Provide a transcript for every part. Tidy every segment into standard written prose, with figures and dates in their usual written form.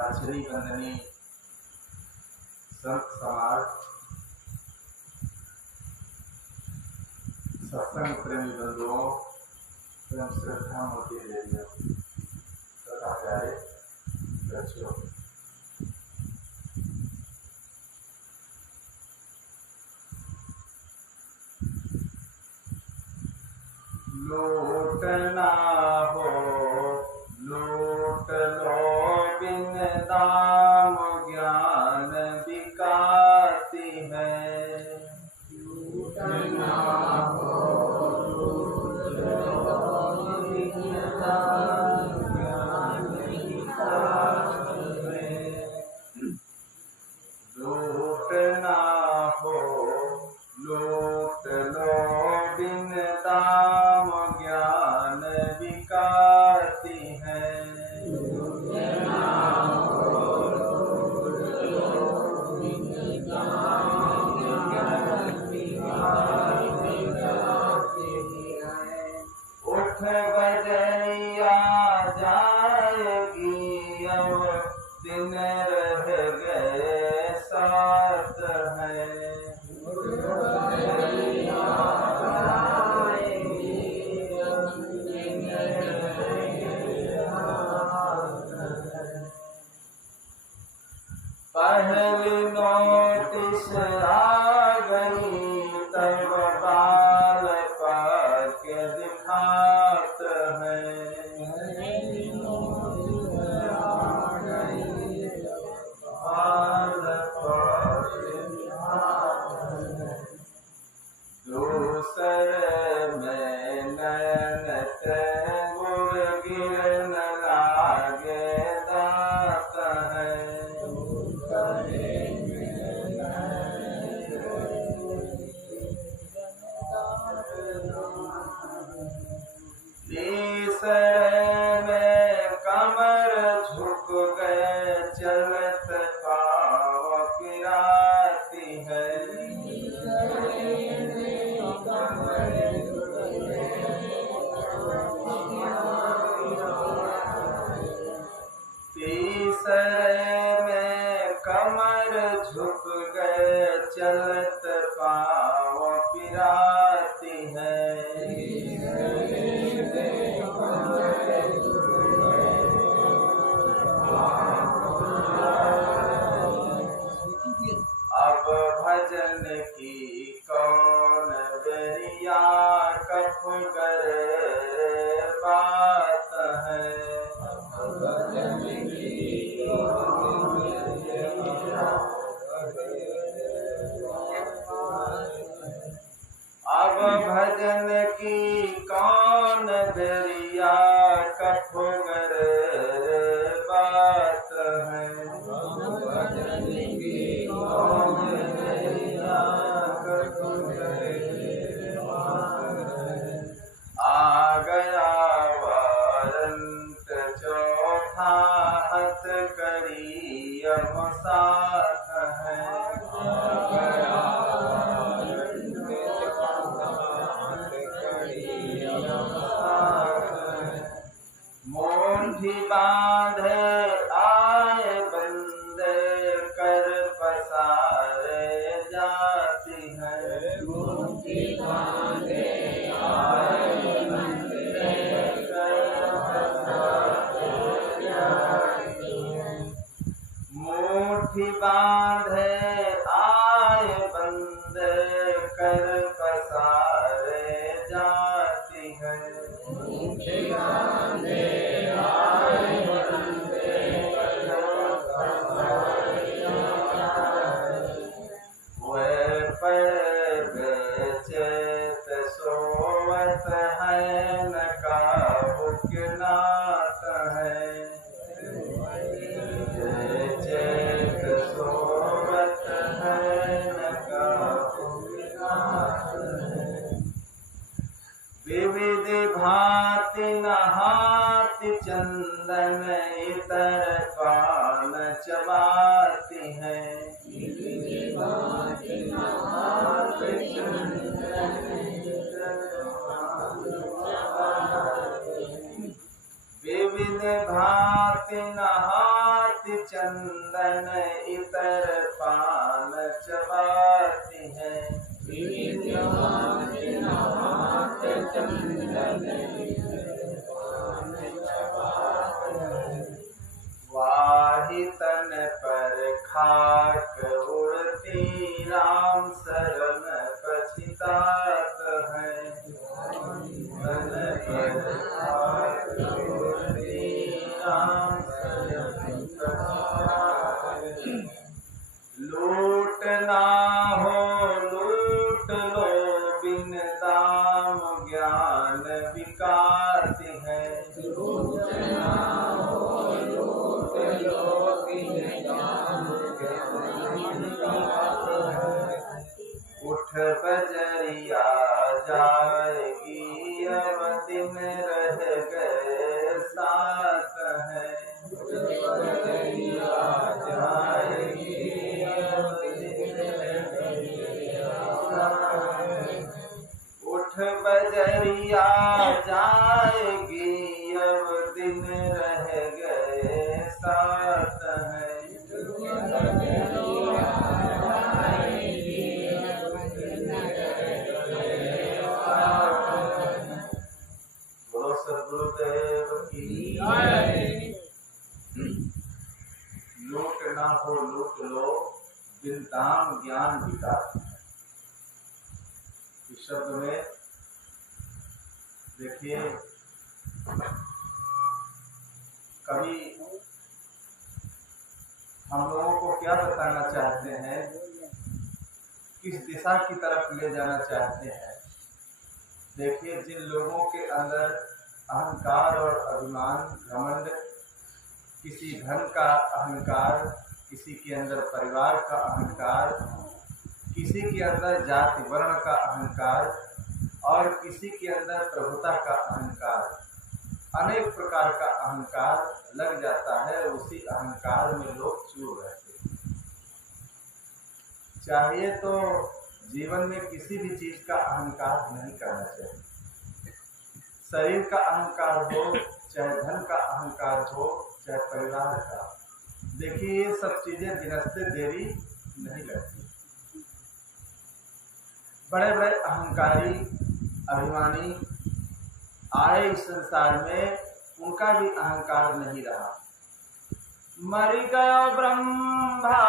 आचरी वंदनी संत समाज, सत्संग प्रेमी बंधुओं एवं श्रद्धा मूर्ति देवियों तथा प्यारे बच्चों, लूटना हो लूट लो बिन दाम ज्ञान बिकाती है। लूटना हो लूट लो बिन दाम ज्ञान बिकाती है। लूटना हो लूट लो बिन दाम ज्ञान बिकाती है। लूटना हो लूट लो बिन दाम ज्ञान बिकाती है। उठ बजरिया जाएगी अब दिन रह गए साथ है। पहली नोटिस आ गई तब बाल पाक दिखात है। बाल पाक दिखात है। दूसरे में नैन गुड़ गिरन लागे दात है। तीसरे में कमर झुक गए चलत पाँव पिराती है। तीसरे में कमर झुक गए चलत पाँव पिराती है। अब भजन की कौन बेरिया कफ करे बात है। भजन की कौन बेरिया अब भजन की कौन बेरिया कफ करे बात है। भजन की कौन बेरिया कफ करे बात है। आ गया वारंट चौथा हथ करी अब साथ है। आ गया मोंठी बांधे आए बंदे कर पसारे जाती है। मोंठी बांधे आए बंदे कर पसारे जाती है। मोंठी बांधे आए बंदे कर पसारे जाती है। मोंठी बांधे सोवत है न काबुक नात है। चेत सोवत है न काबुक नात है। विविध भांति नहाति चंदन इतर पान चबाती है। विविध भांति नहाति चंदन विविध भांति नहाति चंदन इतर पान चबाती है। विविध भांति नहाति चंदन इतर पान चबाती है। वाहि तन पर खाक उड़ती राम शरण पछितात है। तन पर खाक उड़ती राम शरण पछितात है। लूट ना हो लूट लो बिन दाम ज्ञान विकास है। लूट ना हो लूट लो बिन दाम ज्ञान विकास है। उठ बजरिया जाएगी अब दिन रह गए साथ है। उठ बजरिया जाएगी अब दिन रह गए साथ है। उठ बजरिया जाएगी अब दिन रह गए साथ है। बोलो सद्गुरुदेव की जय। लूट ना हो लूट लो बिन दाम ज्ञान विकास। इस शब्द में देखिए कवि हम लोगों को क्या बताना चाहते हैं, किस दिशा की तरफ ले जाना चाहते हैं। देखिए जिन लोगों के अंदर अहंकार और अभिमान घमंड, किसी धन का अहंकार, किसी के अंदर परिवार का अहंकार, किसी के अंदर जाति वर्ण का अहंकार और किसी के अंदर प्रभुता का अहंकार, अनेक प्रकार का अहंकार लग जाता है। उसी अहंकार में लोग चूर रहते हैं। चाहिए तो जीवन में किसी भी चीज का अहंकार नहीं करना चाहिए। शरीर का अहंकार हो, चाहे धन का अहंकार हो, चाहे परिवार का। देखिए ये सब चीजें विनष्टे देरी नहीं लगती। बड़े बड़े अहंकारी अभिमानी आए इस संसार में, उनका भी अहंकार नहीं रहा। मरि गयो ब्रह्मा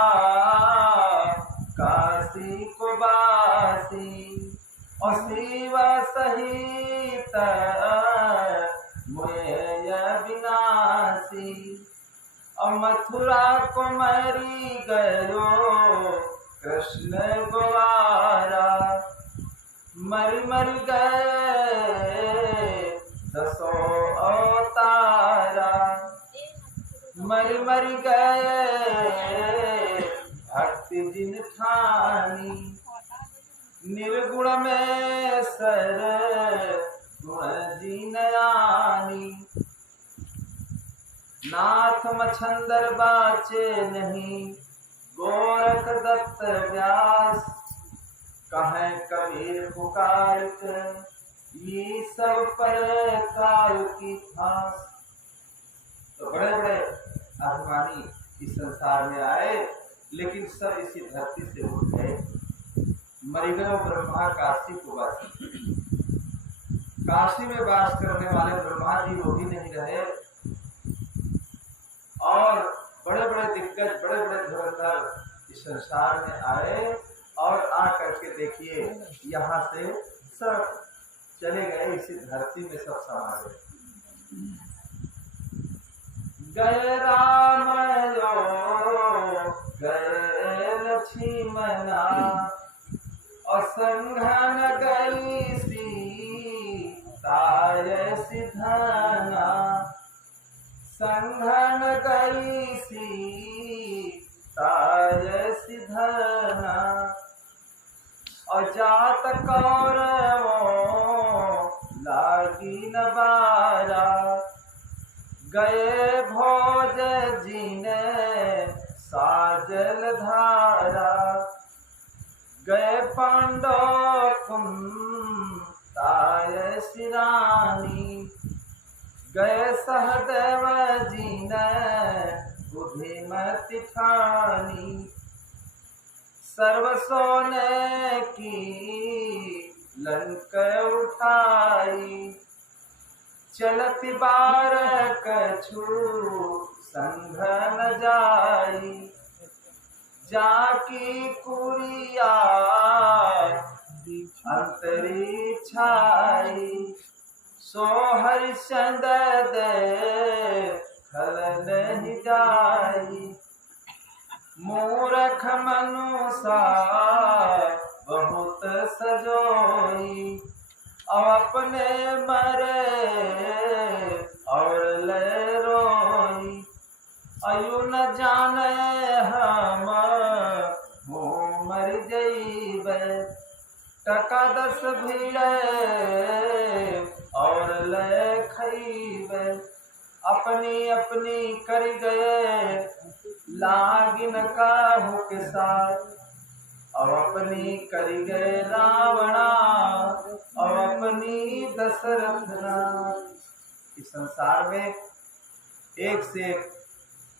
काशी को बासी और शिव सहित मोय विनाशी। और मथुरा को मरी गयो कृष्ण ग्वारा। मरि मरि गए दसो अवतारा। मरि मरि गए भक्ति जिन ठानी। निर्गुण में सर गुण जीनयानी। नाथ मछंदर बाचे नहीं गोरख दत्त व्यास। कहें कबीर पुकार ये सब पर काल की फांस। तो बड़े बड़े अभिमानी इस संसार में आए, लेकिन सब इसी धरती से उठ गए। मरि गयो ब्रह्मा काशी को वासी। काशी में वास करने वाले ब्रह्मा जी वो भी नहीं रहे। और बड़े बड़े दिग्गज, बड़े बड़े धुरंधर इस संसार में आए और आकर के देखिए यहाँ से सब चले गए, इसी धरती में सब समा गए। गए राम गए लक्ष्मणा और संघन गई सीताय सिधाना। संघन गई सीताय सिधाना और जात कौरवों लागी न बारा। गए भोज जीने साजल धारा। गए पांडव कुंताय सिरानी। गए सहदेव जीन बुद्धिमति ठानी, सर्व सोने की लंक उठाई, चलत बार कछु संग न जाई, जाकी कुरिया अंतरिक्षाई, सो हरिश्चंद्र दे खल नहीं जाई, मूरख मनुषा बहुत सजोई, अब अपने मरे और ले रोई, अयु न जाने हम मुँह मर जइबे, टका 10 भिड़े और ले खइबे, अपनी अपनी कर गए लागिन काहू के साथ, और अपनी कर गए रावणा और अपनी दशरथ नाथ। इस संसार में एक से एक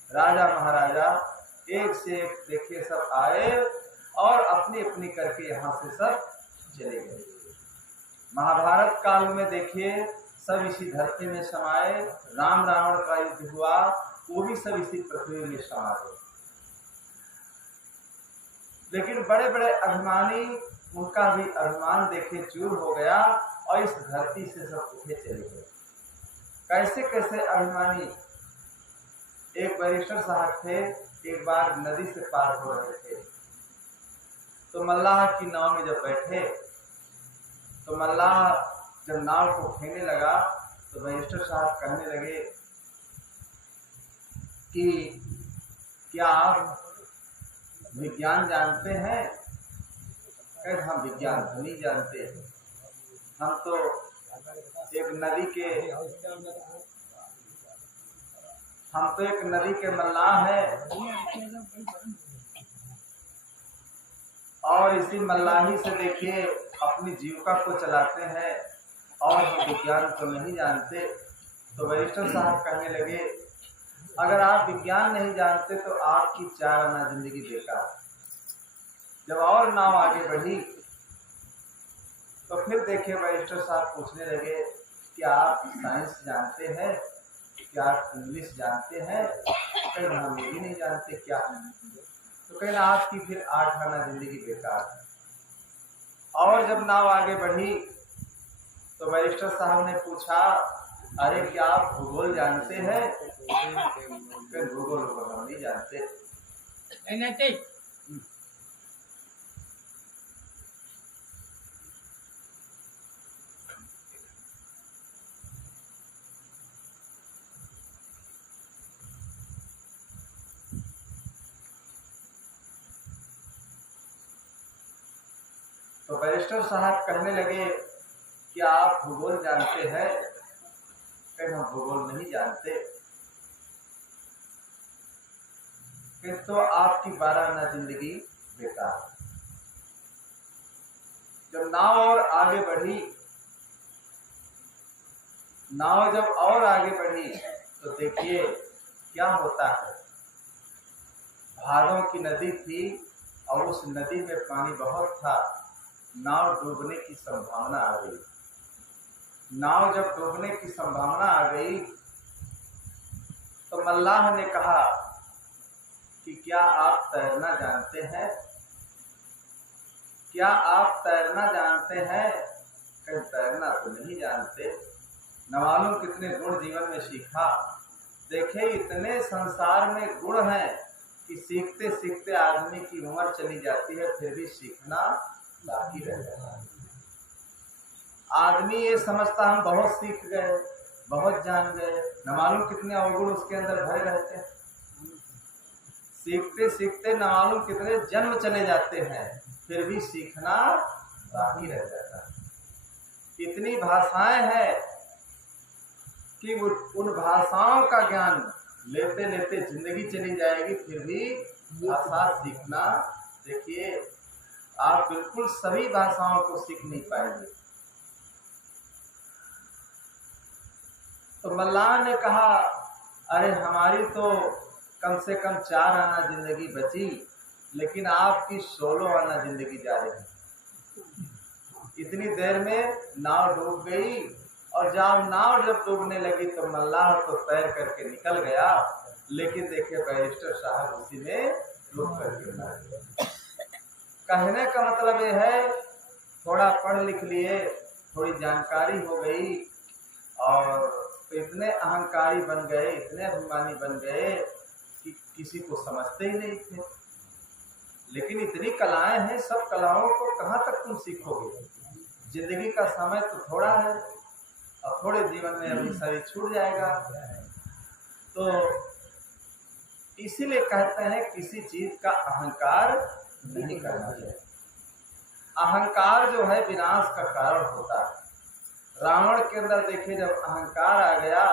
राजा महाराजा, एक से एक देखिए सब आए और अपनी अपनी करके यहाँ से सब चले गए। महाभारत काल में देखिए सब इसी धरती में समाये, राम रावण का युद्ध हुआ वो भी सब इसी पृथ्वी में समा गए। लेकिन बड़े बड़े अभिमानी, उनका भी अभिमान देखे चूर हो गया और इस धरती से सब उठे चले गए। कैसे कैसे अभिमानी। एक बैरिस्टर साहब थे, एक बार नदी से पार हो रहे थे, तो मल्लाह की नाव में जब बैठे तो मल्लाह जब नाव को खेने लगा तो बैरिस्टर साहब कहने लगे कि क्या आप विज्ञान जानते हैं? कहे हम विज्ञान नहीं जानते, हम तो एक नदी के मल्लाह हैं और इसी मल्लाही से देखिए अपनी जीविका को चलाते हैं और हम विज्ञान को नहीं जानते। तो बैरिस्टर साहब कहने लगे अगर आप विज्ञान नहीं जानते तो आपकी 4 आना जिंदगी बेकार। जब और नाव आगे बढ़ी तो फिर देखिए बैरिस्टर साहब पूछने लगे कि आप साइंस जानते हैं, क्या आप इंग्लिश जानते हैं? कहीं हम ये भी नहीं जानते क्या। तो कहीं आपकी फिर 8 आना जिंदगी बेकार है। और जब नाव आगे बढ़ी तो बैरिस्टर साहब ने पूछा अरे क्या आप भूगोल जानते हैं? भूगोल को हम नहीं जानते। तो बैरिस्टर साहब कहने लगे कि आप भूगोल जानते हैं? कहीं हम भूगोल नहीं जानते। फिर तो आपकी 12 आना जिंदगी बेकार। जब नाव और आगे बढ़ी, नाव जब और आगे बढ़ी तो देखिए क्या होता है। भादों की नदी थी और उस नदी में पानी बहुत था, नाव डूबने की संभावना आ गई। नाव जब डूबने की संभावना आ गई तो मल्लाह ने कहा कि क्या आप तैरना जानते हैं? क्या आप तैरना जानते हैं? कहीं तैरना तो नहीं जानते, न मालूम कितने गुण जीवन में सीखा। देखे इतने संसार में गुण हैं कि सीखते सीखते आदमी की उम्र चली जाती है फिर भी सीखना बाकी रह जाता है। आदमी ये समझता हम बहुत सीख गए, बहुत जान गए, न मालूम कितने अवगुण उसके अंदर भरे रहते हैं। सीखते सीखते न मालूम कितने जन्म चले जाते हैं फिर भी सीखना बाकी रह जाता है। इतनी भाषाएं हैं कि उन भाषाओं का ज्ञान लेते लेते जिंदगी चली जाएगी फिर भी भाषा सीखना, देखिए आप बिल्कुल सभी भाषाओं को सीख नहीं पाएंगे। तो मल्लाह ने कहा, अरे हमारी तो कम से कम 4 आना जिंदगी बची, लेकिन आपकी 16 आना जिंदगी जा रही है। इतनी देर में नाव डूब गई, और जब नाव डूबने लगी तो मल्लाह तो तैर करके निकल गया, लेकिन देखिए बैरिस्टर साहब उसी में डूब करके मर गए। कहने का मतलब ये है, थोड़ा पढ़ लिख लिए, थोड़ी जानकारी हो गई, और तो इतने अहंकारी बन गए, इतने अभिमानी बन गए कि किसी को समझते ही नहीं थे। लेकिन इतनी कलाएं हैं, सब कलाओं को कहाँ तक तुम सीखोगे? जिंदगी का समय तो थोड़ा है, और थोड़े जीवन में अभी शरीर छूट जाएगा। तो इसीलिए कहते हैं किसी चीज का अहंकार नहीं करना चाहिए। अहंकार जो है विनाश का कारण होता है। रावण के अंदर देखिए जब अहंकार आ गया,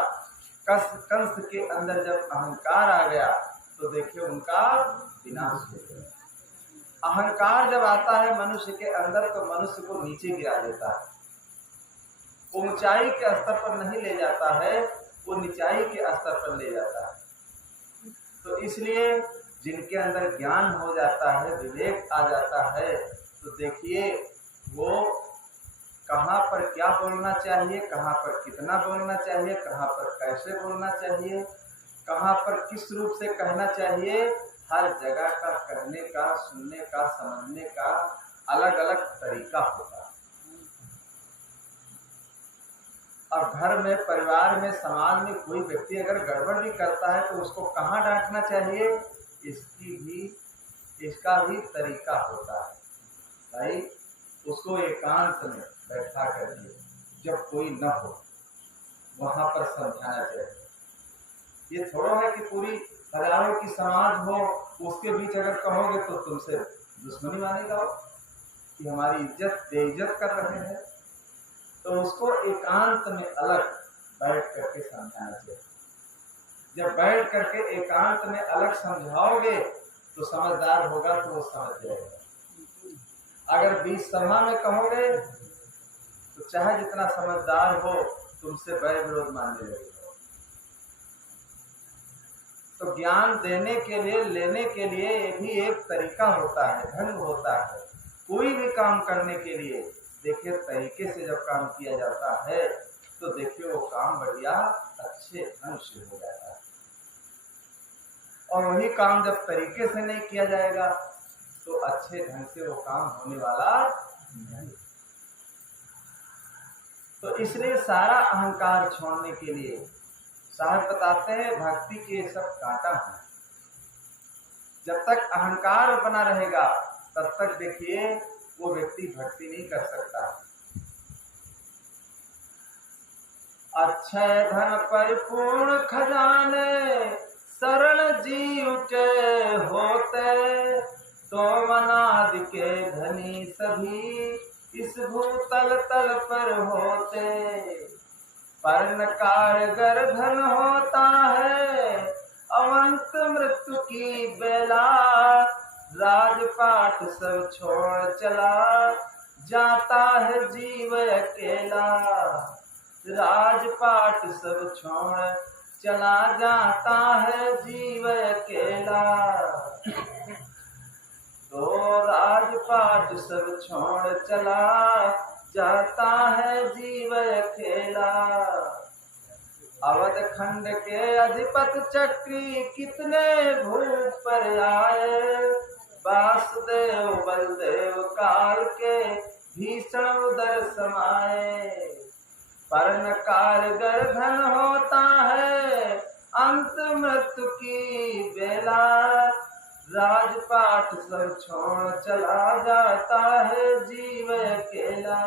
कंस के अंदर जब अहंकार आ गया, तो देखिए उनका विनाश हो गया। अहंकार जब आता है मनुष्य के अंदर, तो मनुष्य को नीचे गिरा देता है, ऊंचाई के स्तर पर नहीं ले जाता है, वो निचाई के स्तर पर ले जाता है। तो इसलिए जिनके अंदर ज्ञान हो जाता है, विवेक आ जाता है, तो देखिए वो कहाँ पर क्या बोलना चाहिए, कहाँ पर कितना बोलना चाहिए, कहाँ पर कैसे बोलना चाहिए, कहाँ पर किस रूप से कहना चाहिए, हर जगह का कहने का, सुनने का, समझने का अलग अलग तरीका होता है। और घर में, परिवार में, समाज में कोई व्यक्ति अगर गड़बड़ भी करता है तो उसको कहाँ डांटना चाहिए, इसका भी तरीका होता है। भाई उसको एकांत में बैठा करके, जब कोई न हो वहां पर समझाना चाहिए। ये थोड़ा है कि पूरी हजारों की समाज हो, उसके बीच अगर कहोगे तो तुमसे दुश्मनी मानेगा कि हमारी इज्जत बेइज्जत कर रहे हैं। तो उसको एकांत में अलग बैठ करके समझाना चाहिए। जब बैठ करके एकांत में अलग समझाओगे तो समझदार होगा तो वो समझ जाएगा। अगर बीच सभा में कहोगे तो चाहे जितना समझदार हो, तुमसे बैर विरोध मानने लगेगा। तो ज्ञान देने के लिए, लेने के लिए ये भी एक तरीका होता है, ढंग होता है। कोई भी काम करने के लिए देखिए तरीके से जब काम किया जाता है तो देखिए वो काम बढ़िया अच्छे ढंग से हो जाता है। और वही काम जब तरीके से नहीं किया जाएगा तो अच्छे ढंग से वो काम होने वाला नहीं। तो इसलिए सारा अहंकार छोड़ने के लिए साहब बताते हैं भक्ति के सब कांटा है। जब तक अहंकार बना रहेगा तब तक देखिए वो व्यक्ति भक्ति नहीं कर सकता। अक्षय धन परिपूर्ण खजाने शरण जीव के होते, तो मनादि के धनी सभी इस भूतल तल पर होते। पर्ण कारगर धन होता है अवंत मृत्यु की बेला, राजपाट सब छोड़ चला जाता है जीव अकेला। राजपाट सब छोड़ चला जाता है जीव अकेला। तो राजपाट सब छोड़ चला जाता है जीव अकेला। अवध खंड के अधिपत चक्री कितने भूप पर आए, वासुदेव बलदेव काल के भीषण उदर समाए। पर्ण कारगर धन होता है अंत मृत्यु की बेला, राजपाट सब छोड़ चला जाता है जीव अकेला।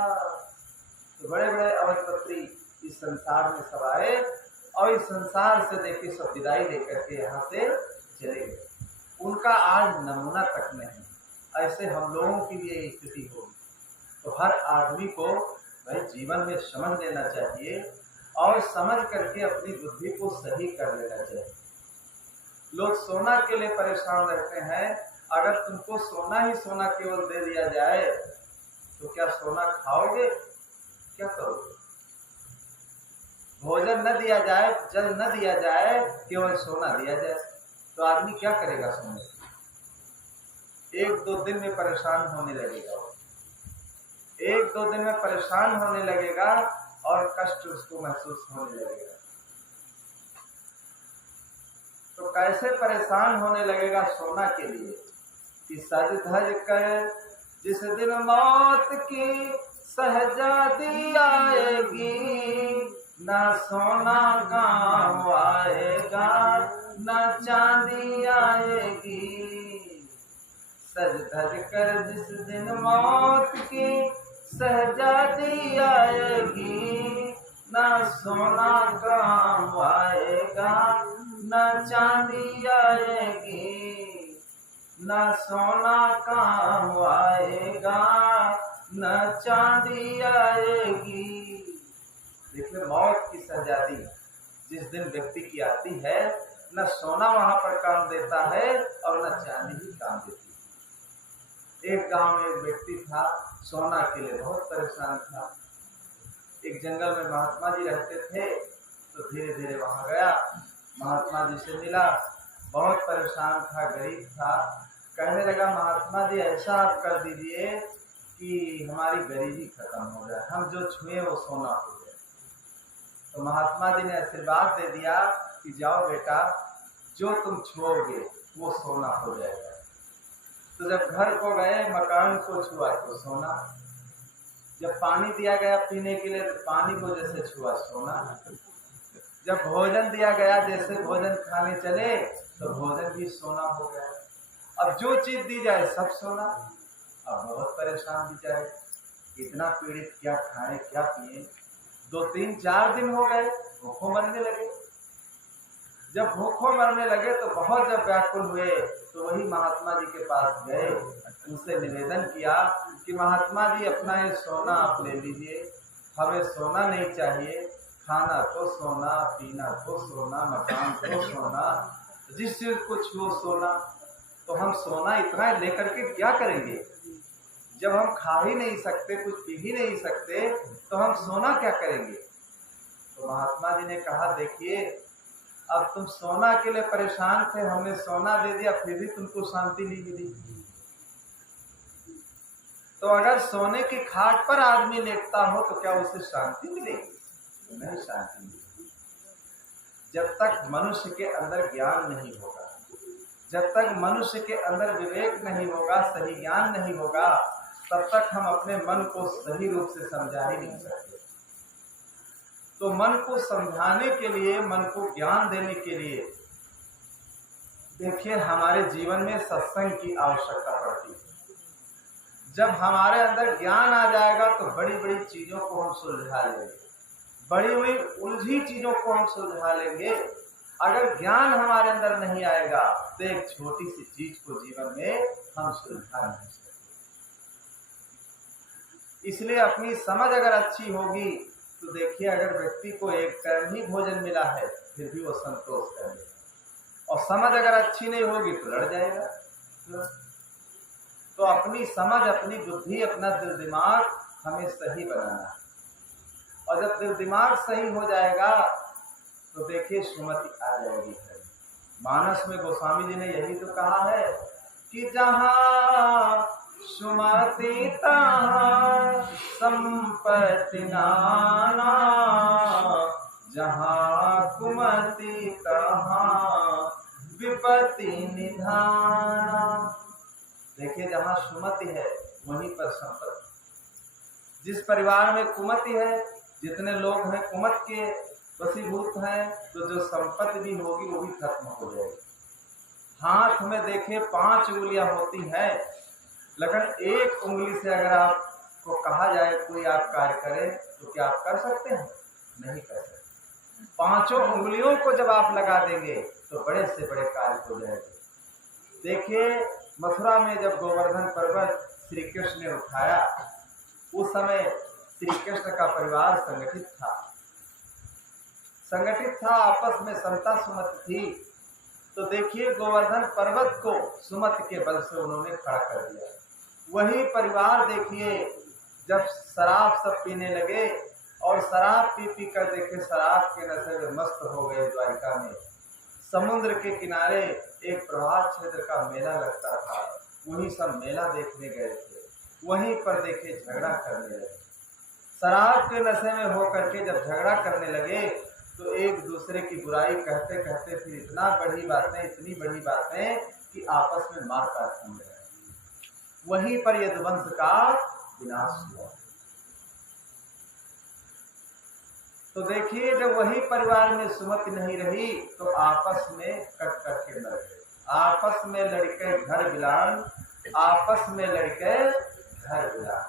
तो बड़े बड़े अवधपत्री इस संसार में सब आए और इस संसार से देखिए सब विदाई लेकर के यहाँ से चले गए। उनका आज नमूना तक नहीं। ऐसे हम लोगों की भी ये स्थिति होगी। तो हर आदमी को भाई जीवन में समझ लेना चाहिए और समझ करके अपनी बुद्धि को सही कर लेना चाहिए। लोग सोना के लिए परेशान रहते हैं। अगर तुमको सोना ही सोना केवल दे दिया जाए तो क्या सोना खाओगे, क्या करोगे? भोजन न दिया जाए, जल न दिया जाए, केवल सोना दिया जाए, तो आदमी क्या करेगा? सोने से 1-2 दिन में परेशान होने लगेगा, 1-2 दिन में परेशान होने लगेगा और कष्ट उसको महसूस होने लगेगा। तो कैसे परेशान होने लगेगा सोना के लिए कि सज धज कर जिस दिन मौत की सहजादी आएगी, न सोना काम आएगा, न चांदी आएगी। सज धज कर जिस दिन मौत की सहजादी आएगी, न सोना काम आएगा, न चांदी आएगी, न सोना काम आएगा, न चांदी आएगी। देखिए, मौत की सहजादी जिस दिन व्यक्ति की आती है, न सोना वहां पर काम देता है और न चांदी ही काम देती है। एक गांव में एक व्यक्ति था, सोना के लिए बहुत परेशान था। एक जंगल में महात्मा जी रहते थे, तो धीरे धीरे वहां गया, महात्मा जी से मिला, बहुत परेशान था, गरीब था। कहने लगा, महात्मा जी ऐसा आप कर दीजिए कि हमारी गरीबी खत्म हो जाए, हम जो छुए वो सोना हो जाए। तो महात्मा जी ने आशीर्वाद दे दिया कि जाओ बेटा, जो तुम छुओगे वो सोना हो जाएगा। तो जब घर को गए, मकान को छुआ तो सोना, जब पानी दिया गया पीने के लिए, तो पानी को जैसे छुआ सोना, जब भोजन दिया गया, जैसे भोजन खाने चले तो भोजन भी सोना हो गया। अब जो चीज दी जाए सब सोना। अब बहुत परेशान बेचारे, इतना पीड़ित, क्या खाएं क्या पिए। 2-3-4 दिन हो गए, भूखों मरने लगे। जब भूखों मरने लगे तो बहुत जब व्याकुल हुए तो वही महात्मा जी के पास गए, उनसे निवेदन किया कि महात्मा जी अपना ये सोना आप ले लीजिए, हमें सोना नहीं चाहिए, खाना तो सोना, पीना तो सोना, मकान तो सोना, जिस चीज को छुओ सोना। तो हम सोना इतना लेकर के क्या करेंगे? जब हम खा ही नहीं सकते, कुछ पी ही नहीं सकते, तो हम सोना क्या करेंगे? तो महात्मा जी ने कहा, देखिए, अब तुम सोना के लिए परेशान थे, हमने सोना दे दिया, फिर भी तुमको शांति नहीं मिली। तो अगर सोने की खाट पर आदमी लेटता हो तो क्या उसे शांति मिलेगी? नहीं शांति मिलेगी। जब तक मनुष्य के अंदर ज्ञान नहीं होगा, जब तक मनुष्य के अंदर विवेक नहीं होगा, सही ज्ञान नहीं होगा, तब तक हम अपने मन को सही रूप से समझा ही नहीं सकते। तो मन को समझाने के लिए, मन को ज्ञान देने के लिए, देखिए, हमारे जीवन में सत्संग की आवश्यकता पड़ती है। जब हमारे अंदर ज्ञान आ जाएगा तो बड़ी बड़ी चीजों को हम सुलझा लेंगे, बड़ी हुई उलझी चीजों को हम सुलझा लेंगे। अगर ज्ञान हमारे अंदर नहीं आएगा तो एक छोटी सी चीज को जीवन में हम सुलझा नहीं सकते। इसलिए अपनी समझ अगर अच्छी होगी तो देखिए, अगर व्यक्ति को एक टाइम ही भोजन मिला है फिर भी वो संतोष कर लेगा, और समझ अगर अच्छी नहीं होगी तो लड़ जाएगा। तो अपनी समझ, अपनी बुद्धि, अपना दिल दिमाग हमें सही बनाना है, और जब दिल दिमाग सही हो जाएगा तो देखिए सुमति आ जाएगी। मानस में गोस्वामी जी ने यही तो कहा है कि जहाँ सुमति तहाँ संपत्ति नाना, जहाँ कुमति तहाँ विपत्ति निधाना। देखिए, जहाँ सुमति है वहीं पर संपत्ति। जिस परिवार में कुमति है, जितने लोग हैं कुमत के वशीभूत हैं, तो जो संपत्ति भी होगी वो भी खत्म हो जाएगी। हाथ में देखिए 5 उंगलियां होती हैं, लेकिन एक उंगली से अगर आपको कहा जाए कोई आप कार्य करे तो क्या आप कर सकते हैं? नहीं कर सकते। 5 उंगलियों को जब आप लगा देंगे तो बड़े से बड़े कार्य हो जाएंगे। देखिए, मथुरा में जब गोवर्धन पर्वत श्री कृष्ण ने उठाया, उस समय श्री कृष्ण का परिवार संगठित था, आपस में समता सुमत थी। तो देखिए, गोवर्धन पर्वत को सुमत के बल से उन्होंने खड़ा कर दिया। वही परिवार देखिए, जब शराब सब पीने लगे और शराब पी पी कर देखे शराब के नशे में मस्त हो गए। द्वारिका में समुद्र के किनारे एक प्रभात क्षेत्र का मेला लगता था, वहीं सब मेला देखने गए थे। वहीं पर देखे झगड़ा करने लगे। शराब के नशे में होकर के जब झगड़ा करने लगे तो एक दूसरे की बुराई कहते कहते फिर इतना बड़ी बातें, इतनी बड़ी बातें कि आपस में मार काट होने लगे। वहीं पर यदुवंश का विनाश हुआ। तो देखिए, जब वही परिवार में सुमति नहीं रही तो आपस में कट करके मर गए। आपस में लड़के घर बिलान, आपस में लड़के घर बिलान।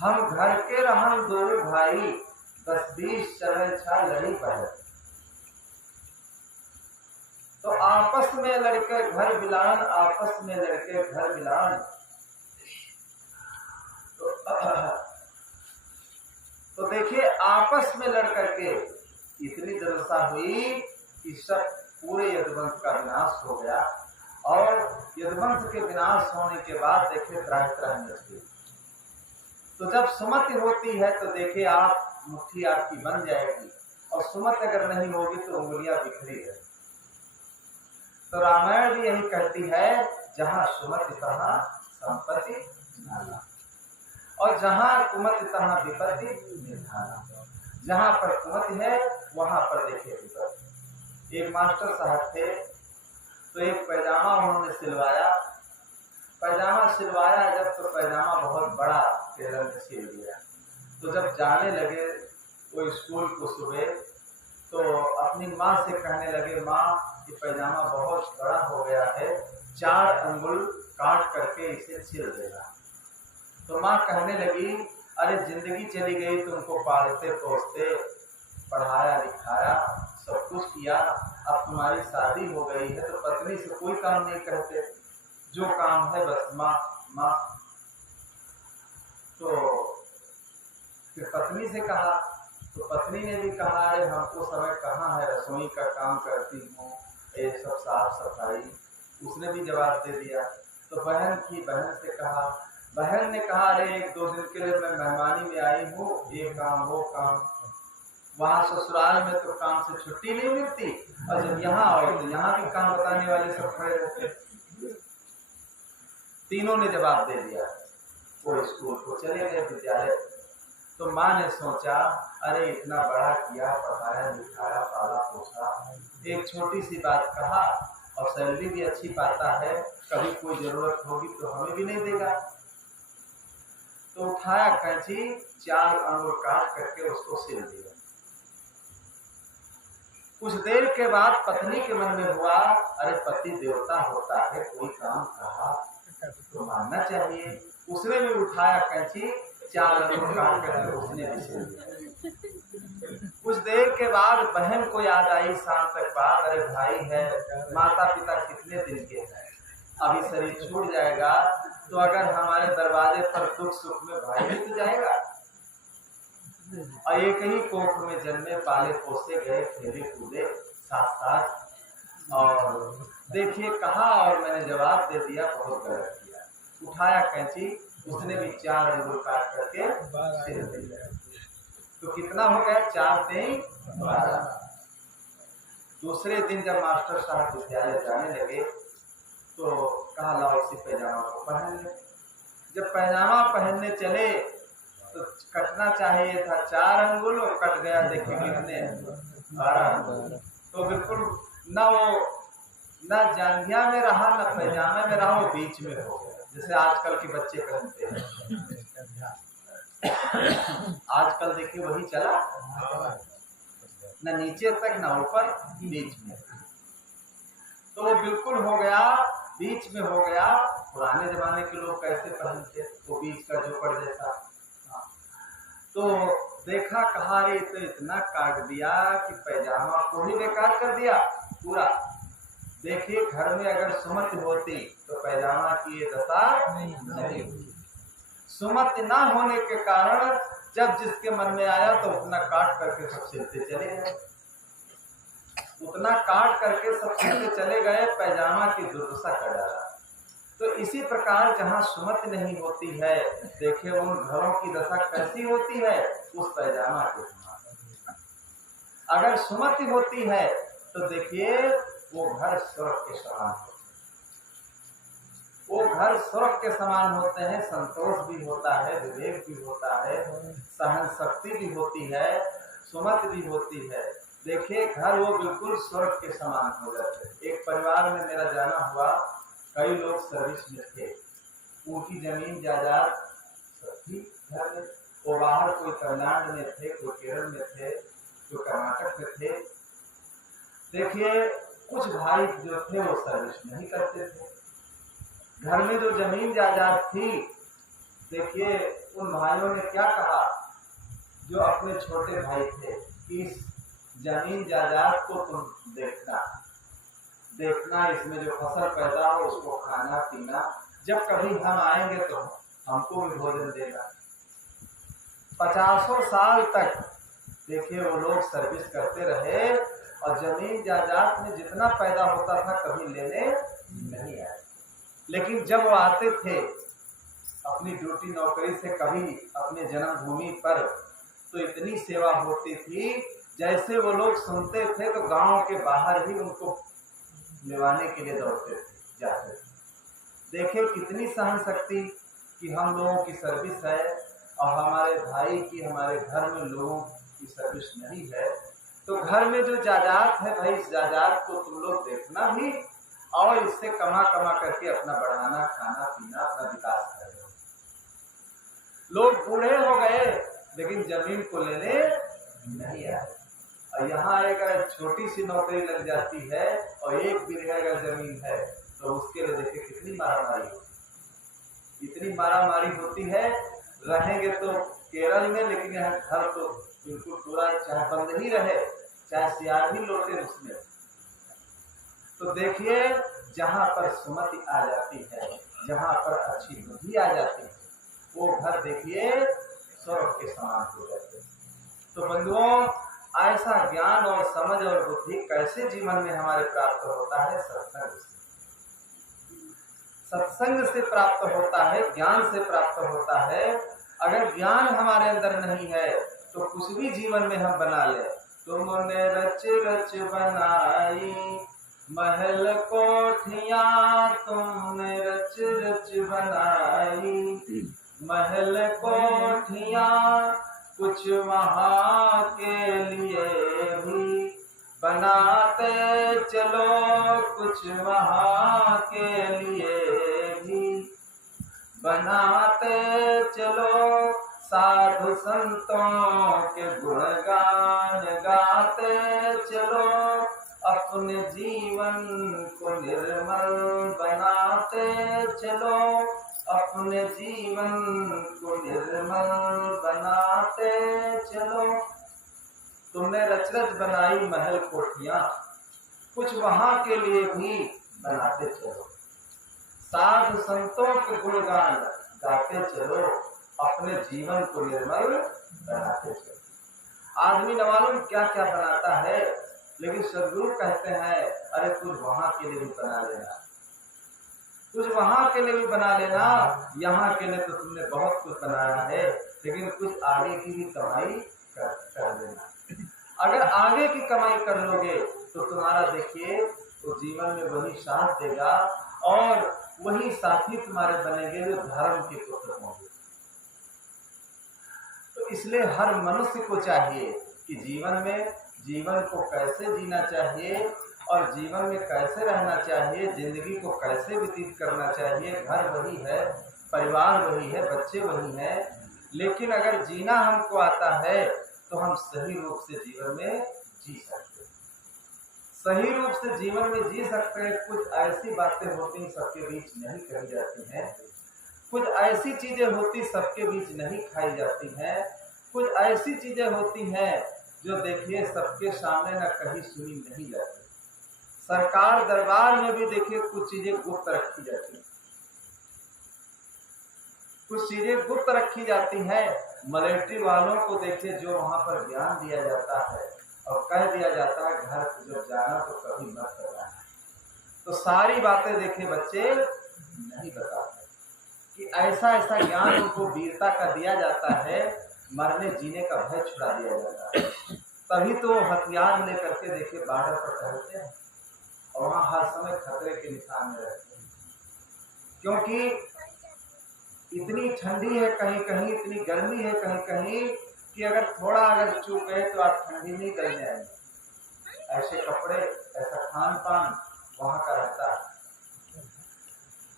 हम घर के रहन दो भाई, 10-20 चले छा लड़ी पहले। तो आपस में लड़के घर बिलान, आपस में लड़के घर बिलान। तो देखिए, आपस में लड़ करके इतनी दुर्दशा हुई कि सब पूरे यदुवंश का विनाश हो गया। और यदुवंश के विनाश होने के बाद देखिए त्राहि मच गई। तो जब सुमति होती है तो देखिए आप मुट्ठी आपकी बन जाएगी, और सुमति अगर नहीं होगी तो उंगलियां बिखरी है। तो रामायण भी यही कहती है, जहां सुमति तहां संपत्ति निधाना, और जहां कुमति तहां विपत्ति निधाना। जहां पर कुमति है वहां पर देखिए विपत्ति। एक मास्टर साहब थे, तो एक पैजामा उन्होंने सिलवाया। पैजामा सिलवाया जब, तो पैजामा बहुत बड़ा टेलर ने सिल दिया। तो जब जाने लगे वो स्कूल को सुबह, तो अपनी माँ से कहने लगे, माँ ये पैजामा बहुत बड़ा हो गया है, 4 अंगुल काट करके इसे सिल देना। तो माँ कहने लगी, अरे जिंदगी चली गई, तुमको पालते पोसते, पढ़ाया लिखाया, सब कुछ किया, अब तुम्हारी शादी हो गई है तो पत्नी से कोई काम नहीं करते, जो काम है बस माँ माँ। तो फिर पत्नी से कहा, तो पत्नी ने भी कहा, अरे हमको समय कहाँ है, रसोई का काम करती हूँ, ये सब साफ सफाई। उसने भी जवाब दे दिया। तो बहन की, बहन से कहा, बहन ने कहा, अरे 1-2 दिन के लिए मैं मेहमानी में आई हूँ, ये काम वो काम। वहाँ ससुराल में तो काम से छुट्टी नहीं मिलती, और जब यहाँ आओ तो यहाँ भी काम बताने वाले सब खड़े रहते। तीनों ने जवाब दे दिया। वो स्कूल को चले गए, विद्यालय। तो माँ ने सोचा, अरे इतना बड़ा किया, पढ़ाया लिखाया, पाला पोसा, एक छोटी सी बात कहा, और सैलरी भी अच्छी पाता है, कभी कोई जरूरत होगी तो हमें भी नहीं देगा। तो उठाया कैंची, 4 अंगुल काट करके उसको सिल दिया। कुछ देर के बाद पत्नी के मन में हुआ, अरे पति देवता होता है, कोई काम कहा तो मानना चाहिए। उसने भी उठाया कैंची, 4 अंगुल काट करके उसने भी सिल दिया। कुछ देर के बाद बहन को याद आई, शाम तक बाद, अरे भाई है, माता पिता कितने दिन के हैं, अभी शरीर छूट जाएगा, तो अगर हमारे दरवाजे पर दुख सुख में भाई भी तो जाएगा। और एक ही कोख में जन्मे, पाले पोसे गए, खेले कूदे साथ साथ। और देखिए कहा, और मैंने जवाब दे दिया, बहुत गलत किया। उठाया कैंची, उसने भी 4 अंगुल काट करके सिल दिया। तो कितना हो गया, 4-3 12। दूसरे दिन जब मास्टर साहब विद्यालय जाने लगे तो कहा, लाओ इसी पैजामा को पहन ले। जब पैजामा पहनने चले तो कटना चाहिए था 4 अंगुल, और कट गया देखिए कितने, 12 अंगुल। तो बिल्कुल न वो न जांघिया में रहा, न पैजामे में रहा, वो बीच में हो गया, जैसे आजकल के बच्चे पहनते हैं। आजकल देखिए वही चला, न नीचे तक न ऊपर, बीच में। तो वो बिल्कुल हो गया, बीच में हो गया। पुराने जमाने के लोग कैसे पहनते, वो बीच का जोकड़ जैसा। तो देखा, कहा, रे तो इतना काट दिया कि पैजामा को ही बेकार कर दिया पूरा। देखिए घर में अगर सुमति होती तो पैजामा की ये दशा नहीं होती। सुमति ना होने के कारण जब जिसके मन में आया तो उतना काट करके सब सिलते चले गए, उतना काट करके सब सिलते चले गए, पैजामा की दुर्दशा कर डाला। तो इसी प्रकार जहाँ सुमति नहीं होती है, देखिए उन घरों की दशा कैसी होती है उस पैजामा के समान। अगर सुमति होती है तो देखिए वो घर स्वर्ग के समान होते हैं, वो घर स्वर्ग के समान होते हैं। संतोष भी होता है, विवेक भी होता है, सहन शक्ति भी होती है, सुमति भी होती है। देखिए घर वो बिल्कुल स्वर्ग के समान हो जाते हैं। एक परिवार में मेरा जाना हुआ, कई लोग सर्विस में थे, उनकी जमीन जायदाद थी घर में, वो बाहर कोई तमिलनाडु में थे, कोई केरल में थे, कोई कर्नाटक में थे। देखिए कुछ भाई जो थे वो सर्विस नहीं करते थे। घर में जो जमीन जायदाद थी, देखिए उन भाइयों ने क्या कहा, जो अपने छोटे भाई थे, कि इस जमीन जायदाद को तुम देखना, इसमें जो फसल पैदा हो उसको खाना पीना, जब कभी हम आएंगे तो हमको भी भोजन देना। 50 साल तक देखिए वो लोग सर्विस करते रहे और जमीन जायदाद में जितना पैदा होता था कभी लेने नहीं आए। लेकिन जब वो आते थे अपनी ड्यूटी नौकरी से कभी अपने जन्मभूमि पर, तो इतनी सेवा होती थी, जैसे वो लोग सुनते थे तो गांव के बाहर ही उनको लेवाने के लिए दौड़ते थे, जाते थे। देखिए कितनी सहन शक्ति कि हम लोगों की सर्विस है और हमारे भाई की, हमारे घर में लोगों की सर्विस नहीं है, तो घर में जो जायदाद है भाई, इस जायदाद को तुम लोग देखना भी और इससे कमा करके अपना बढ़ाना, खाना पीना, अपना विकास करना। लोग बूढ़े हो गए लेकिन जमीन को लेने नहीं आए। और यहाँ अगर छोटी सी नौकरी लग जाती है और 1 बीघा अगर जमीन है तो उसके लिए देखिए कितनी मारामारी होती है, इतनी मारामारी होती है। रहेंगे तो केरल में, लेकिन यहाँ घर तो बिल्कुल पूरा चाहे बंद ही रहे, चाहे सियार ही लौटे उसमें। तो देखिए जहाँ पर सुमति आ जाती है, जहाँ पर अच्छी बुद्धि आ जाती है, वो घर देखिए स्वर्ग के समान हो जाते हैं। तो बंधुओं, ऐसा ज्ञान और समझ और बुद्धि कैसे जीवन में हमारे प्राप्त होता है? सत्संग से। सत्संग से प्राप्त होता है, ज्ञान से प्राप्त होता है। अगर ज्ञान हमारे अंदर नहीं है तो कुछ भी जीवन में हम बना ले। तुमने रच रच बनाई महल कोठियां, तुमने रच रच बनाई महल कोठियां, कुछ वहाँ के लिए भी बनाते चलो, कुछ वहाँ के लिए भी बनाते चलो। साधु संतों के गुणगान गाते चलो, अपने जीवन को निर्मल बनाते चलो, अपने जीवन को निर्मल बनाते चलो। तुमने रच रच बनाई महल कोठियां, कुछ वहां के लिए भी बनाते चलो। साधु संतों के गुणगान गाते चलो, अपने जीवन को निर्मल बनाते चलो। आदमी न मालूम क्या क्या बनाता है, लेकिन सदगुरु कहते हैं अरे कुछ वहां के लिए भी बना लेना, कुछ वहां के लिए भी बना लेना। यहाँ के लिए तो तुमने बहुत कुछ बनाया है, लेकिन कुछ आगे की भी कमाई कर लेना। अगर आगे की कमाई कर लोगे तो तुम्हारा देखिए तो जीवन में वही साथ देगा और वही साथी तुम्हारे बनेंगे जो धर्म के पुत्र होंगे। तो इसलिए हर मनुष्य को चाहिए कि जीवन में जीवन को कैसे जीना चाहिए और जीवन में कैसे रहना चाहिए, जिंदगी को कैसे व्यतीत करना चाहिए। घर वही है, परिवार वही है, बच्चे वही हैं, लेकिन अगर जीना हमको आता है तो हम सही रूप से जीवन में जी सकते हैं, सही रूप से जीवन में जी सकते हैं। कुछ ऐसी बातें होती सबके बीच नहीं कही जाती हैं, कुछ ऐसी चीजें होती सबके बीच नहीं खाई जाती हैं, कुछ ऐसी चीजें होती हैं जो देखिए सबके सामने न कहीं सुनी नहीं जाती। सरकार दरबार में भी देखिए कुछ चीजें गुप्त रखी जाती हैं, कुछ चीजें गुप्त रखी जाती हैं। मिलिट्री वालों को देखिए जो वहां पर ज्ञान दिया जाता है और कह दिया जाता है घर जब जाना तो कभी मत करना, तो सारी बातें देखिए बच्चे नहीं बताते कि ऐसा ऐसा ज्ञान उनको वीरता का दिया जाता है मरने जीने का भय छुड़ा दिया जाता है। तभी तो हथियार लेकर के देखिए बॉर्डर पर टहलते हैं और वहां हर समय खतरे के निशान में रहते हैं, क्योंकि इतनी ठंडी है कहीं कहीं, इतनी गर्मी है कहीं कहीं कि अगर थोड़ा अगर चूक गए तो आप ठंडी नहीं गल जाएंगे। ऐसे कपड़े, ऐसा खान पान वहां का रहता है।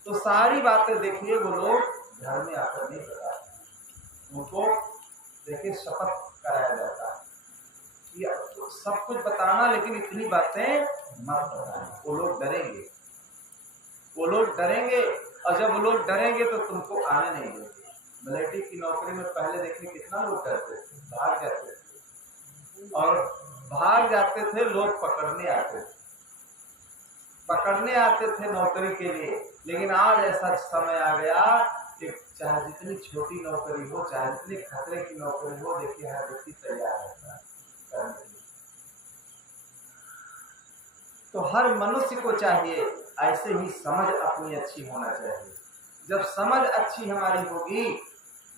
तो सारी बातें देखिए वो लोग घर में आकर नहीं बताते, उनको देखिए शपथ कराया जाता है कि सब कुछ बताना लेकिन इतनी बातें मत बताना। वो लोग डरेंगे, वो लोग डरेंगे, और जब वो लोग डरेंगे तो तुमको आने नहीं देंगे। मिलिट्री की नौकरी में पहले देखिए कितना लोग डरते थे, भाग जाते थे, और भाग जाते थे लोग पकड़ने आते थे, पकड़ने आते थे नौकरी के लिए। लेकिन आज ऐसा समय आ गया कि चाहे जितनी छोटी नौकरी हो, चाहे जितनी खतरे की नौकरी हो, देखिए हर व्यक्ति तैयार रहता है करने के लिए। तो हर मनुष्य को चाहिए ऐसे ही समझ अपनी अच्छी होना चाहिए। जब समझ अच्छी हमारी होगी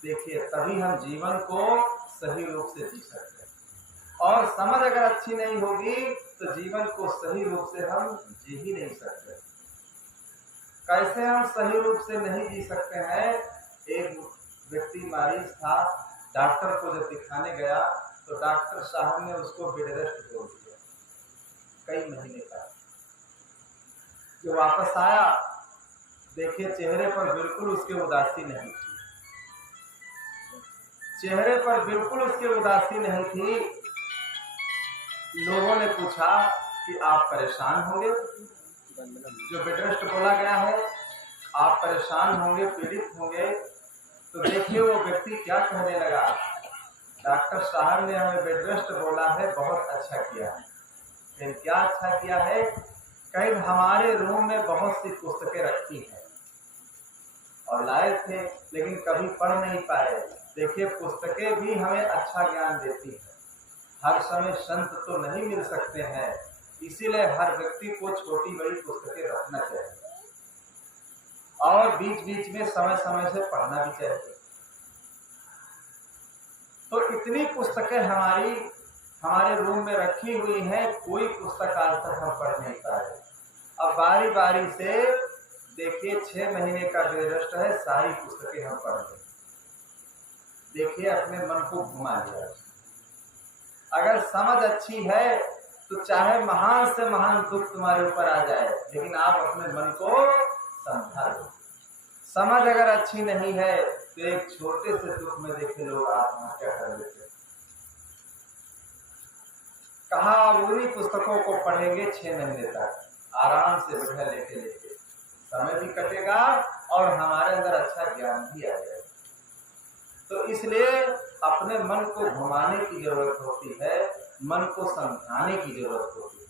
देखिए तभी हम जीवन को सही रूप से जी सकते हैं, और समझ अगर अच्छी नहीं होगी तो जीवन को सही रूप से हम जी ही नहीं सकते। कैसे हम सही रूप से नहीं जी सकते हैं? एक व्यक्ति मरीज था, डॉक्टर को जब दिखाने गया तो डॉक्टर साहब ने उसको बेड रेस्ट बोल दिया कई महीने का। जो वापस आया देखिए चेहरे पर बिल्कुल उसके उदासी नहीं थी, चेहरे पर बिल्कुल उसके उदासी नहीं थी। लोगों ने पूछा कि आप परेशान होंगे, जो बेड रेस्ट बोला गया है आप परेशान होंगे, पीड़ित होंगे। तो देखिए वो व्यक्ति क्या कहने लगा, डॉक्टर साहब ने हमें बेड रेस्ट बोला है, बहुत अच्छा किया है। लेकिन क्या अच्छा किया है? कहीं हमारे रूम में बहुत सी पुस्तकें रखी हैं और लाए थे लेकिन कभी पढ़ नहीं पाए। देखिए पुस्तकें भी हमें अच्छा ज्ञान देती हैं। हर समय संत तो नहीं मिल सकते हैं, इसीलिए हर व्यक्ति को छोटी बड़ी पुस्तकें रखना चाहिए और बीच बीच में समय समय से पढ़ना भी चाहिए। तो इतनी पुस्तकें हमारे रूम में रखी हुई हैं, कोई पुस्तक आज तक हम पढ़ नहीं पाए। अब बारी बारी से देखिए 6 महीने का बेड रेस्ट है, सारी पुस्तकें हम पढ़ लें। देखिए अपने मन को घुमा लिया। अगर समझ अच्छी है तो चाहे महान से महान दुख तुम्हारे ऊपर आ जाए, लेकिन आप अपने मन को समझा लो। समझ अगर अच्छी नहीं है तो एक छोटे से दुख में देखिए लोग आत्महत्या कर लेते हैं। कहा उन्हीं पुस्तकों को पढ़ेंगे 6 महीने तक आराम से बैठे लेके लेके, समय भी कटेगा और हमारे अंदर अच्छा ज्ञान भी आ जाएगा। तो इसलिए अपने मन को घुमाने की जरूरत होती है, मन को समझाने की जरूरत होती है।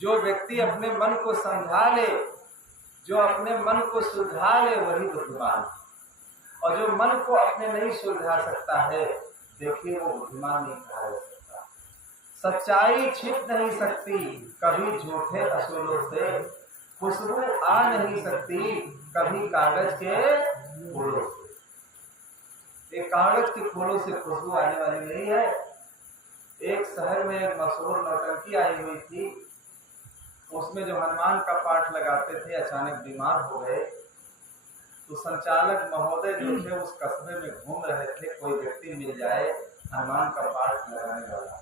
जो व्यक्ति अपने मन को समझा ले, जो अपने मन को सुलझा ले वही बुद्धिमान, और जो मन को अपने नहीं सुलझा सकता है देखिए वो बुद्धिमान नहीं कहा जा सकता। सच्चाई छिप नहीं सकती कभी झूठे असूलों से, खुशबू आ नहीं सकती कभी कागज के फूलों से। एक कागज के फूलों से खुशबू आने वाली नहीं है। एक शहर में एक मशहूर नौटंकी आई हुई थी, उसमें जो हनुमान का पाठ लगाते थे अचानक बीमार हो गए। तो संचालक महोदय जो थे उस कस्बे में घूम रहे थे, कोई व्यक्ति मिल जाए हनुमान का पाठ लगाने वाला।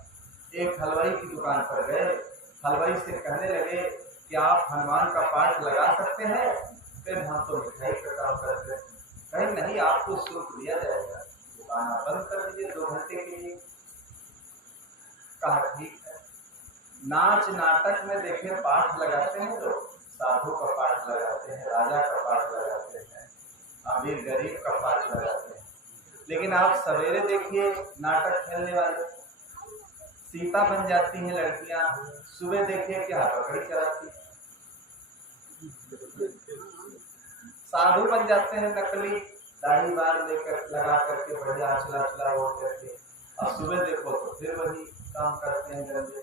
एक हलवाई की दुकान पर गए, हलवाई से कहने लगे कि आप हनुमान का पाठ लगा सकते हैं? फिर हम तो मिठाई का काम करते हैं। कहीं नहीं, आपको शुल्क दिया जाएगा, दुकान आप बंद कर दीजिए 2 घंटे के लिए। कहा ठीक है। नाच नाटक में देखे पाठ लगाते हैं लोग, साधु का पाठ लगाते हैं, राजा का पाठ लगाते हैं, अमीर गरीब का पाठ लगाते हैं। लेकिन आप सवेरे देखिए नाटक खेलने वाले, सीता बन जाती हैं लड़कियां, सुबह देखिए क्या बकरी चराती, साधु बन जाते हैं नकली, दाढ़ी बाल लेकर लगा करके बढ़िया चला चला वो करके, और सुबह देखो तो फिर वही काम करते हैं गंदे।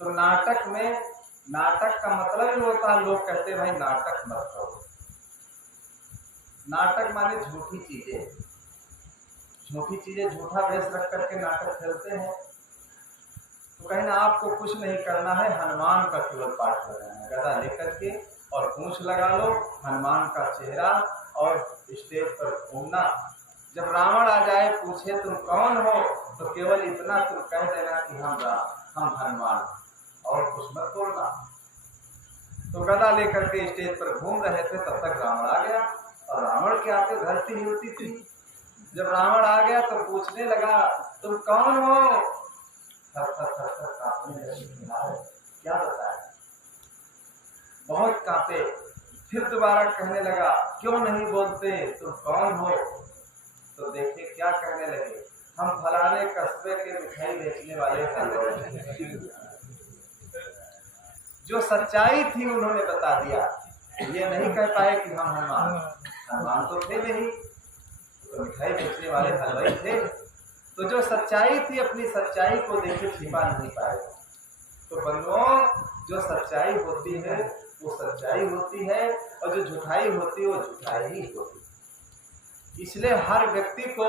तो नाटक में, नाटक का मतलब ही होता है, लोग कहते हैं भाई नाटक मत करो। नाटक माने झूठी चीजें, झूठी चीजें, झूठा वेश रख करके नाटक खेलते हैं। तो कहीं ना आपको कुछ नहीं करना है, हनुमान का केवल पाठ करना है, गदा लेकर के और पूंछ लगा लो, हनुमान का चेहरा और स्टेज पर घूमना। जब रावण आ जाए पूछे तुम कौन हो, तो केवल इतना तुम कह देना कि हम हनुमान, और कुछ मत बोलना। तो गदा लेकर के स्टेज पर घूम रहे थे, तब तक रावण आ गया, और रावण के आते धरती हिलती थी। जब रावण आ गया तो पूछने लगा तुम कौन हो, थर थर थर थर कांपने लगे, क्या बताए, बहुत कांपे। फिर दोबारा कहने लगा क्यों नहीं बोलते, तुम कौन हो। तो देखे क्या कहने लगे, हम फलाने कस्बे के मिठाई बेचने वाले हैं। जो सच्चाई थी उन्होंने बता दिया, ये नहीं कह पाए कि हम हनुमान तो थे नहीं, तो मिठाई बेचने वाले हलवाई थे। तो जो सच्चाई थी, अपनी सच्चाई को देखे छिपा नहीं पाए। तो बंधुओं, जो सच्चाई होती है वो सच्चाई होती है, और जो झूठाई होती है वो झूठाई ही होती है। इसलिए हर व्यक्ति को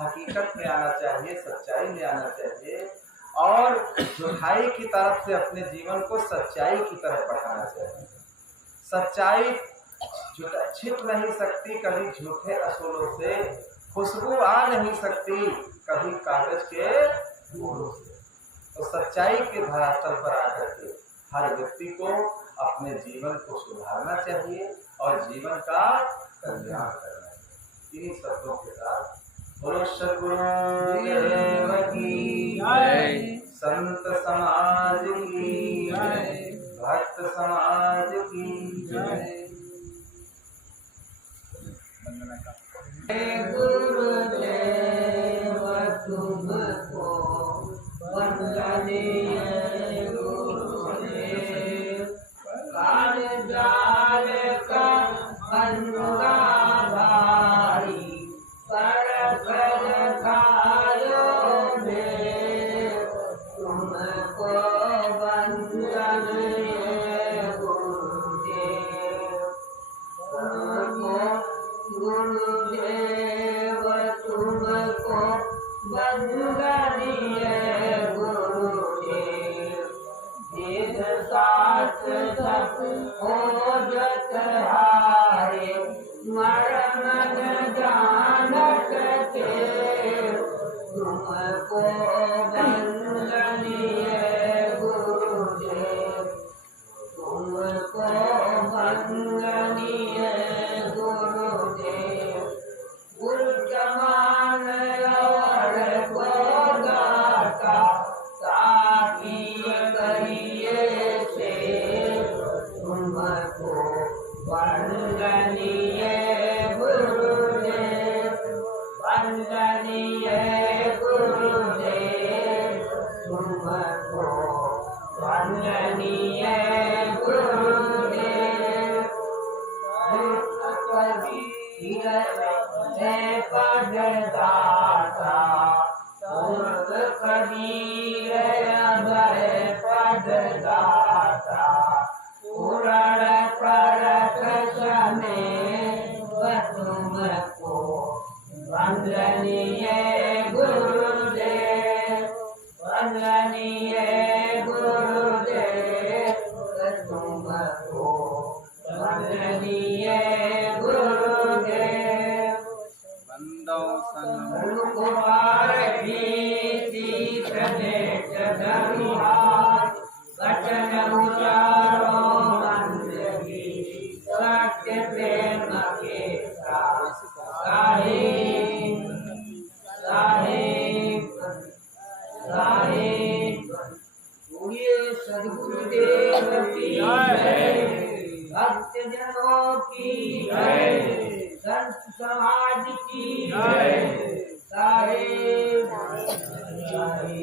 हकीकत में आना चाहिए, सच्चाई में आना चाहिए, और झूठाई की तरफ से अपने जीवन को सच्चाई की तरफ बढ़ाना चाहिए। सच्चाई छिप नहीं सकती कभी झूठे असूलों से, खुशबू आ नहीं सकती कभी कागज के फूलों से। तो सच्चाई के धरातल पर आकर के हर व्यक्ति को अपने जीवन को सुधारना चाहिए और जीवन का कल्याण करना चाहिए। इन्हीं शब्दों के साथ बोलो सद्गुरुदेव की जय, संत समाज की जय, भक्त समाज की जय। गुरुदेव तुमको वंदनीय गुरुदेव, काल का बंदा भारी, पर खायो देव, तुमको वंदनीय गुरुदेव, तुमको गुरुदेव, तुमको वंदनीय गुरुदेव, वेद शास्त्र सब खोजत हारे, मरण जानत के, तुमको वंदनीय गुरुदेव, तुमको वंदनीय गुरुदेव, गुरुजमान और को गाता, साकी करिए से, तुमको वंदनीय गुरुदेव, वंदनीय गुरुदेव, तुमको वंदनीय गुरुदेव, पद दाता, कबीर अभय पद दाता, पूरण परत समय, तुमको वंदनीय गुरुदेव, वंदनीय गुरुदेव, तुमको वंदनीय गुरुदेव, वंदो कुमार वचन उचारो मंदगी, सत्य प्रेम के साथ, साहिब साहिब साहिब, पूरे सद्गुरुदेव की जय, भक्त जनों की जय, संत समाज की जय, साहिब साहिब।